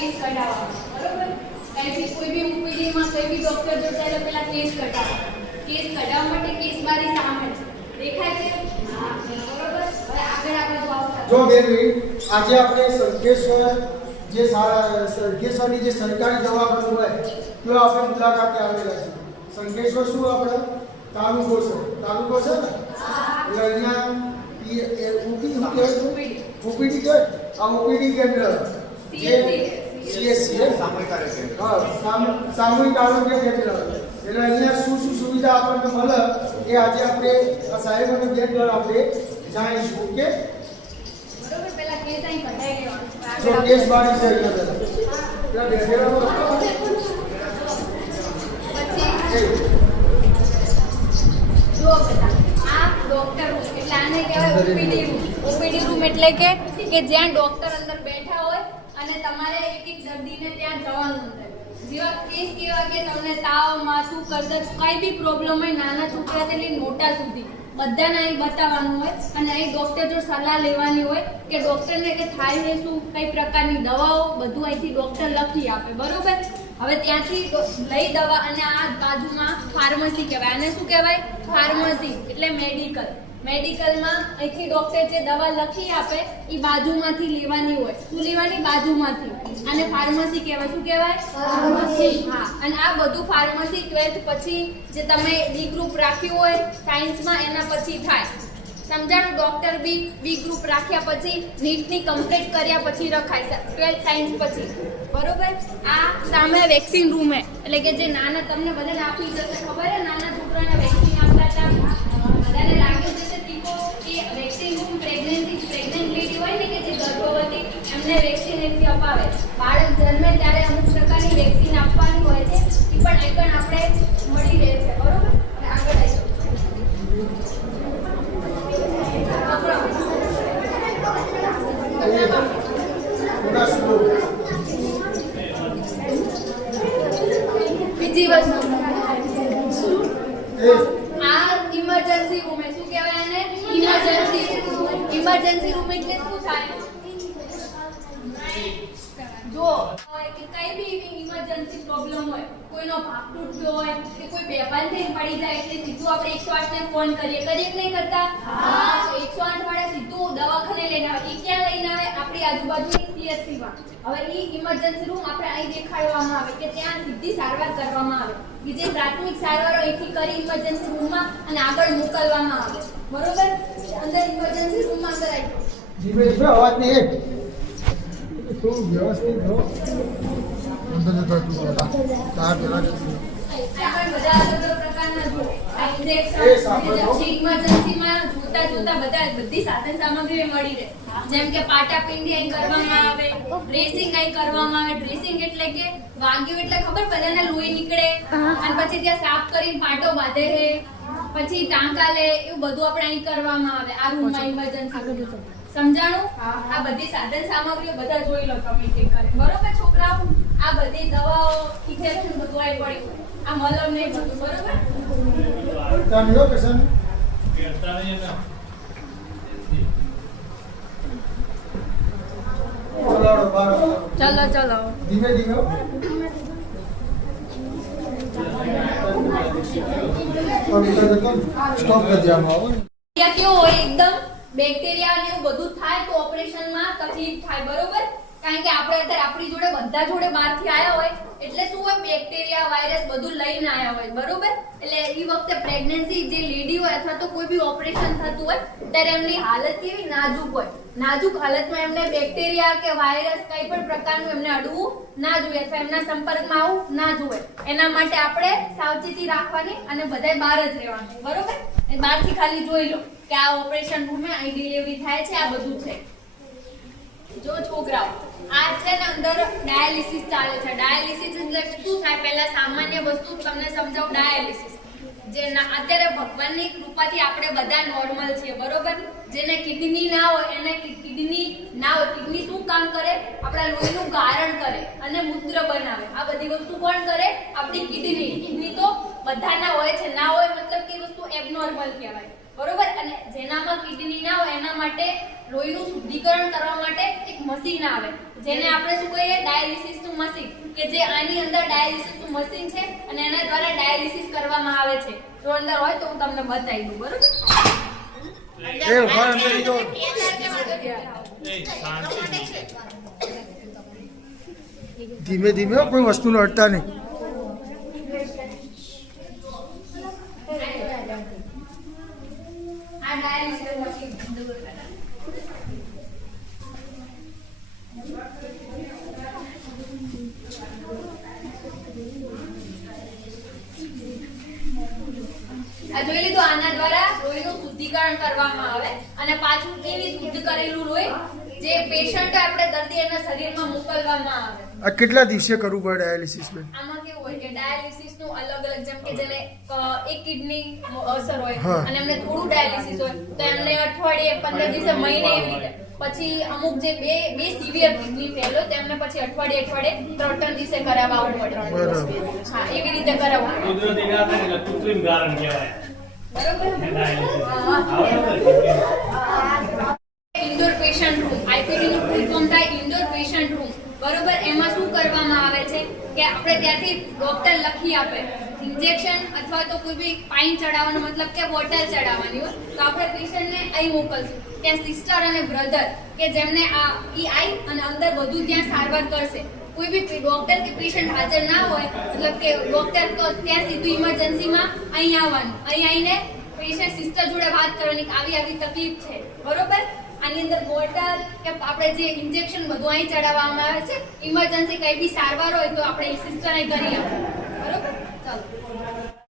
Case કઢાવવાનો, બરોબર? કારણ કોઈ બી ઓપીડી માં કોઈ બી ડોક્ટર જો ચાલે પહેલા કેસ કઢાવવાનો. કેસ કઢાવવા માટે કેસ બારી સામે છે, દેખાય છે? હા, બરોબર. હવે આગળ આપણે જો આજે આપણે સંકેશ્વરની જે સરકારી દવાખાનું હોય તો આપણે મુલાકાતે આવેલા છે. સંકેશ્વર શું આપણે તાલુકો છે ને? એટલે અહીંયા ઓપીડી કે આ ઓપીડી કેન્દ્ર જે સીએસસી સામૂહિક આરોગ્ય કેન્દ્ર. એટલે અહીંયા શું સુવિધા આપણને મળે એ આજે આપણે આ સાહેબોને બે દ્વારા આપણે જાણીશું. ઓકે, બરોબર. પહેલા કેસ અહીં કઢાઈ લેવાનો. જો કેસ બારી છે અહીંયા જો આ ડોક્ટર રૂમ એટલે આને કહેવાય ઓપીડી રૂમ. ઓપીડી રૂમ એટલે કે જ્યાં ડોક્ટર અંદર બેઠા હોય અને તમારે એક એક દર્દીને ત્યાં જવાનું અંદર. જેવા કેસ કેવા કે તમને તાવ, માથું, કરદર, કઈ બી પ્રોબ્લેમ હોય, નાના છોકરાથી લઈને મોટા સુધી બધાને અહીં બતાવવાનું હોય અને અહીં ડોક્ટર જો સલાહ લેવાની હોય કે ડોક્ટરને કે થાય છે શું, કઈ પ્રકારની દવાઓ, બધું અહીંથી ડોક્ટર લખી આપે, બરોબર? હવે ત્યાંથી લઈ દવા અને આ બાજુમાં ફાર્મસી કહેવાય. આને શું કહેવાય? ફાર્મસી એટલે મેડિકલ. મેડિકલમાં અહીંથી ડોક્ટર જે દવા લખી આપે એ બાજુમાંથી લેવાની હોય. શું લેવાની? બાજુમાંથી. આને ફાર્મસી કહેવાય. શું કહેવાય? ફાર્મસી. હા, અને આ બધું ફાર્મસી 12th પછી જે તમે બી ગ્રુપ રાખ્યું હોય સાયન્સમાં એના પછી થાય. સમજાણું? ડોક્ટર બી ગ્રુપ રાખ્યા પછી નીટની કમ્પ્લીટ કર્યા પછી રખાય 12th સાયન્સ પછી, બરોબર? આ સામે વેક્સિન રૂમ હે એટલે કે જે નાના તમને બધાને આપી જશે, ખબર હે? નાના છોકરાને વેક્સિન આપતા હતા, બધાને લાગે છે ટીકો કે વેક્સિન રૂમ પ્રેગ્નન્ટ લેડી હોય ને કે જે ગર્ભવતી એમને વેક્સિન એથી અપાવે. બાળક જન્મે ત્યારે અમુક પ્રકારની વેક્સિન આપવાની હોય છે, એ પણ આઈકન આપણે મળી રહે છે, બરોબર? અને આગળ આવી બીજી વસ્તુ આ ઇમરજન્સી રૂમ. શું કહેવાય એને? ઇમરજન્સી રૂમ એટલે શું થાય? જો કઈ બી ઇમરજન્સી પ્રોબ્લેમ હોય, કોઈનો ભાગ તૂટ્યો હોય કે કોઈ બેભાન થઈને પડી જાય એટલે સીધું આપણે 108 ને ફોન કરીએ કે નહીં કરતા? હા, 108 વાળા સીધું દવાખાને લઈને આવે. એ ક્યાં લઈને આવે? આપણી આજુબાજુની સીએચસી માં. હવે એ ઇમરજન્સી રૂમ આપણે અહીં દેખાડવામાં આવે કે ત્યાં સીધી સારવાર કરવામાં આવે. બીજી પ્રાથમિક સારવાર અહીંથી કરી ઇમરજન્સી રૂમમાં અને આગળ મોકલવામાં આવે, બરોબર? અંદર ઇમરજન્સી રૂમમાં અંદર આવી જીવેશ અવાજ નહીં તો વ્યવસ્થિત હો. અંદર જતા તું તાર જરા બધા અલગ પ્રકારના જો ઇમરજન્સીમાં જોતા બધી સાધન સામગ્રી મળી રહે. જેમ કે પાટાપિંડી અહીં કરવામાં આવે, ડ્રેસિંગ અહીં કરવામાં આવે. ડ્રેસિંગ એટલે કે વાગ્યું એટલે ખબર બધાને લોહી નીકળે અને પછી ત્યાં સાફ કરીને પાટો બાંધે છે, પછી ટાંકા લે, એવું બધું આપણે અહીં કરવામાં આવે આ રૂમમાં ઇમરજન્સી. સમજાણું? આ બધી સાધન સામગ્રીઓ બધા જોઈ લો તમે કે કરે, બરોબર છોકરાઓ? આ બધી દવાઓ ઇન્જેક્શન બધું અહીં પડ્યું, આ મલમ નહીં બધું, બરોબર? તાનિયો કેસન ચલો ધીમે ધીમે સ્ટોપ કરી દેવામાં આવે. કેવું હોય એકદમ બેક્ટેરિયા ને એવું બધું થાય તો ઓપરેશનમાં તકલીફ થાય, બરોબર? કારણ કે આપણે અત્યારે આપણી જોડે બધા જોડે બહારથી આવ્યા હોય એટલે શું હોય? બેક્ટેરિયા, વાયરસ બધું લઈને આવ્યા હોય, બરોબર? એટલે એ વખતે પ્રેગ્નન્સી જે લેડી હોય અથવા તો કોઈ બી ઓપરેશન થતું હોય ત્યારે એમની હાલત કેવી નાજુક હોય. નાજુક હાલતમાં એમને બેક્ટેરિયા કે વાયરસ કઈ પણ પ્રકારનું એમને અડવું ના જોઈએ અથવા એમના સંપર્કમાં આવવું ના જોઈએ. એના માટે આપણે સાવચેતી રાખવાની અને બધાય બહાર જ રહેવાનું, બરોબર? બહારથી ખાલી જોઈ લો કે આ ઓપરેશન રૂમે અહીં ડિલિવરી થાય છે, આ બધું છે. જો છોકરાઓ આ છે ને અંદર ડાયાલિસિસ ચાલે છે. ડાયાલિસિસ એટલે શું થાય? પહેલા સામાન્ય વસ્તુ તમને સમજાવું. ડાયાલિસિસ જે અત્યારે ભગવાનની કૃપાથી આપણે બધા નોર્મલ છીએ, બરોબર? જેને કિડની ના હોય એને કિડની ના હોય. કિડની શું કામ કરે? આપણા લોહીનું ગારણ કરે અને મૂત્ર બનાવે. આ બધી વસ્તુ કોણ કરે? આપણી કિડની. કિડની તો બધાના હોય છે, ના હોય મતલબ કે વસ્તુ એબનોર્મલ કહેવાય, બરોબર? અને જેનામાં કિડની ના હોય એના માટે લોહીનું શુદ્ધિકરણ કરવા માટે એક મશીન આવે જેને આપણે શું કહીએ ડાયાલિસિસ નું મશીન, કે જે આની અંદર ડાયાલિસિસ નું મશીન છે અને એના દ્વારા ડાયાલિસિસ કરવામાં આવે છે. જો અંદર હોય તો હું તમને બતાવી દઉં. બરોબર? એ ઉભા અંદર ઈ જો. ધીમે ધીમે હો, કોઈ વસ્તુનો અડતા નહીં. આ ડાયાલિસિસ મશીન આ જોઈ લીધું. આના દ્વારા લોહીનું શુદ્ધિકરણ કરવામાં આવે અને પાછું કેવી શુદ્ધ કરેલું લોહી જે પેશન્ટ આપણે દર્દી એના શરીરમાં મોકલવામાં આવે. આ કેટલા દિવસે કરવું પડે ડાયાલિસિસ બેન? આમાં કેવું હોય કે ડાયાલિસિસ નું અલગ અલગ, જેમ કે જેને એક કિડની અસર હોય હા. અને એમને થોડું ડાયાલિસિસ હોય તો એમને અઠવાડિયે 15 દિવસે મહિને એવી રીતે. પછી અમુક જે બે સિવિયર કિડની ફેલ હોય તેમને પછી અઠવાડિયે 3 દિવસે કરાવવું પડે. બરાબર. હા, એવી રીતે કરાવવું. કુદરતી ના થાય એટલે કૃત્રિમ કારણ કહેવાય. બરોબર. ઇન્ડોર પેશન્ટ રૂમ, આઈપીડી નું ફૂલ ફોર્મ થાય ઇન્ડોર પેશન્ટ રૂમ. બરોબર. એમાં શું કરવામાં આવે છે કે આપણે ત્યાંથી ડોક્ટર લખી આપે ઇન્જેક્શન અથવા તો કોઈ બી પાઇન ચડાવવાનો, મતલબ કે બોટલ ચડાવવાની હોય તો આપણે પેશન્ટને અહીં મોકલશું. ત્યાં સિસ્ટર અને બ્રધર કે જેમને આ ઈ આઈ અને અંદર બધું ત્યાં સારવાર કરશે. કોઈ બી ડોક્ટર કે પેશન્ટ હાજર ના હોય, મતલબ કે ડોક્ટર તો ત્યાં સીધું ઇમરજન્સીમાં અહીં આવવાનું. અહીં આવીને પેશન્ટ સિસ્ટર જોડે વાત કરવાની કે આવી આવી તકલીફ છે. બરોબર. આની અંદર બોટલ કે આપણે જે ઇન્જેક્શન બધું અહીં ચડાવવામાં આવે છે. ઇમરજન્સી કઈ બી સારવાર હોય તો આપણે સિસ્ટર અહીં કરી આપો.